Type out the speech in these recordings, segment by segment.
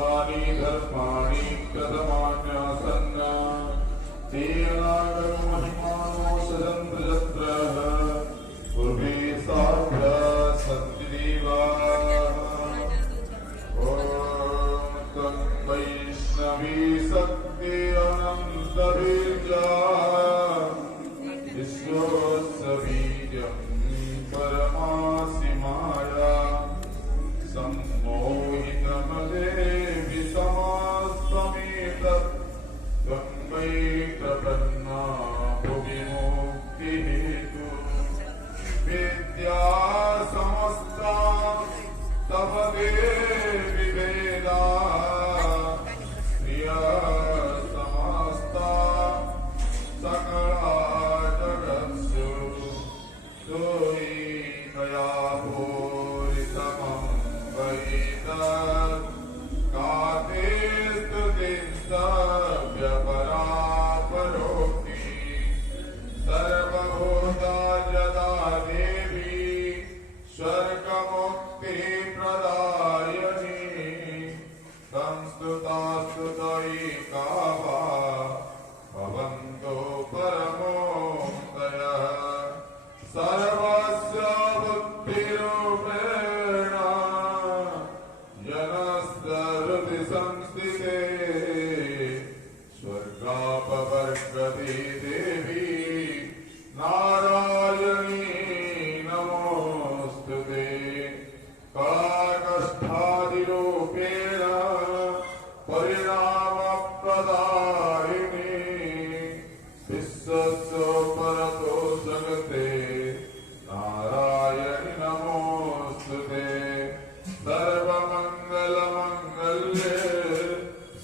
तानि धर्माणि कृतमान्यासन्न तेनागम महिमानो सजन्त जत्रः पूर्वे साभ्य सन्ति देवाः ॐ तं वैष्णवी शक्ति अनन्तबीजा विश्वस्य बीजं परमासि माया सम्मोहितमदेवि समास्तमेतत् त्वं वै प्रपन्ना भुवि मुक्तिहेतु विद्या समस्ता तव देवि वेदा प्रिया समस्ता सकला जगत्सु तोयि मया पूरितमं वैतत् काते स्तुतिस्तव्यपरा परोक्ति सर्वभूता यदा देवी स्वर्गमुक्तिप्रदायिनी तं स्तुता स्तुतैका वा भवन्तो परमोक्तयः सर्वस्य बुद्धिरूपेण जनस्य हृदि संस्थिते स्वर्गापवर्गते देवी नारायणी नमोऽस्तुते कलाकष्ठादिरूपेण परिणामप्रदायिनी विश्वस्य परतो जगते नारायणि नमोऽस्तुते सर्वमङ्गलमङ्गल्ये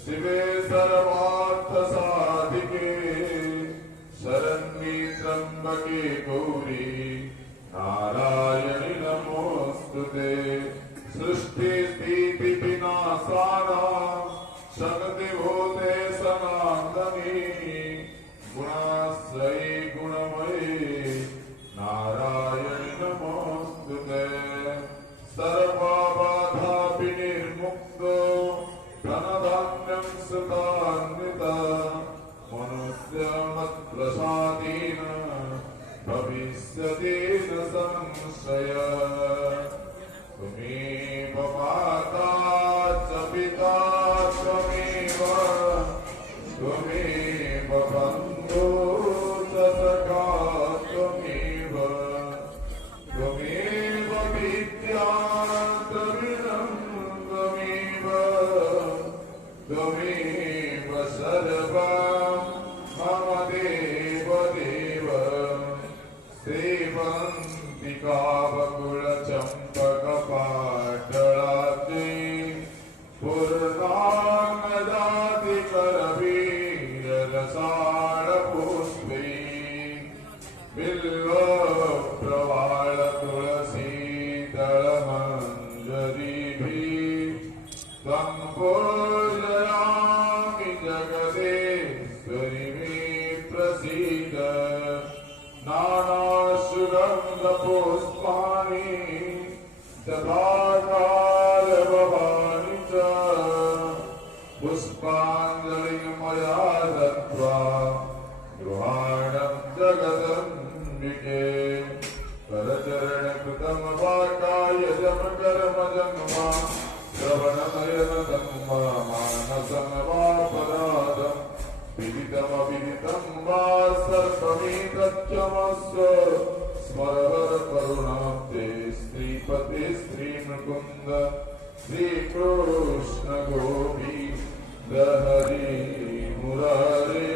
शिवे सर्वार्थसाधिके शरण्ये त्र्यम्बके गौरी नारायणि नमोऽस्तुते सृष्टिस्थितिविनाशानां शक्तिभूते सनातनी गुणाश्रयी गुणमयी नारायणि नमोऽस्तुते सर्वबाधा विनिर्मुक्तो धनधान्यं सुतान्विता मनुष्यमत्प्रसादेन भविष्यति न संशयः त्वमेव माता च पिता त्वमेव बन्धो च सखा त्वमेव विद्या त्वमिदं त्वमेव सर्वं मम देव सेवन्ति कावकुलचम्पकपाटलाद्रि पूर्णाङ्गजातिकरवीररसाळपुष्पै बिल्वप्रवाळ तुलसीदलमञ्जरीभिः त्वं पूजयामि जगदेश्वरि मे प्रसीद नानासुगन्धपुष्पाणि तथाकालभवानि च पुष्पाञ्जलिं मया दत्त्वा गृहाणं जगदम्बिके करचरणकृतं वा कायजं कर्मजं वा श्रवणनयनं वा मानसं वा परादं विदितमविदितं वा सर्वमेतच्चमस्व स्मरवर करुणाब्धे श्रीपते श्रीमुकुन्द श्रीकृष्ण गोविन्द हरि मुरारे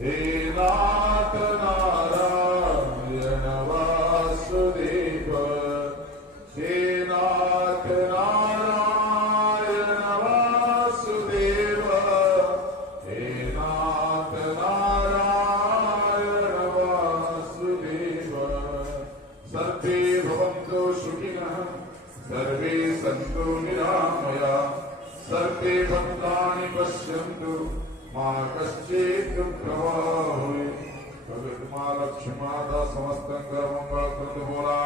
हे नाथ नारायण वासुदेव हे नाथ नारायण वासुदेव हे नाथ नारायण वासुदेव सर्वे भवन्तु सुखिनः सर्वे सन्तु निरामया सर्वे भक्तानि पश्यन्तु मा कश्चित् दुःखभाग् भगवती माँ लक्ष्मी माता समस्त मंगल कृत बोला